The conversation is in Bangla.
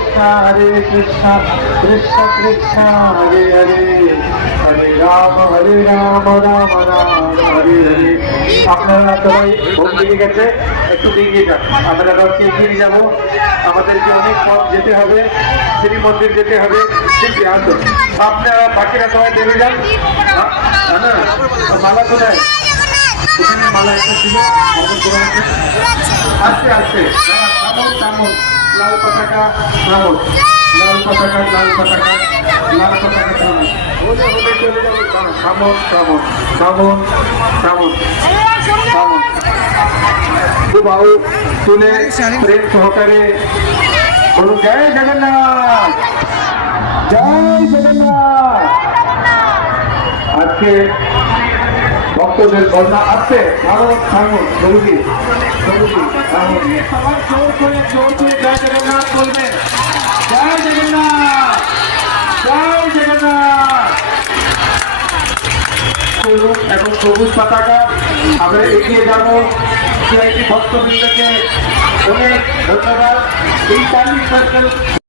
কৃষ্ণ কৃষ্ণ কৃষ্ণ হরে হরে হরে রাম রাম রাম হরে হরে। আপনারা সবাই ভোগ দিকে গেছে, একটু এগিয়ে যান। আমরা রথকে এগিয়ে যাবো, আমাদেরকে অনেক পথ যেতে হবে, শ্রী মন্দির যেতে হবে। ঠিক আছে, আপনারা বাকিরা সবাই দেবে যান। মালা কোথায়? মালা একটা ছিল, আস্তে আস্তে থামুন। লাল পতাকা থামুন, লাল পতাকা লাল পতাকা লাল পতাকা থামুন। থামুন থামুন থামুন থামুন থামুন। বাবু তুলে প্রেম সহকারে বলুন জয় জগন্নাথ, জয় জগন্নাথ। আজকে ভক্তদের বন্যা আসছে। থামুন থামুন সরুজি সবাই জোর করে জয় জগন্নাথ বলবেন। জয় জগন্নাথ, জয় জগন্নাথ। চলুন এখন সবুজ পতাকা আমরা এগিয়ে যাবো। ভক্তবৃন্দকে অনেক ধন্যবাদ। এই 40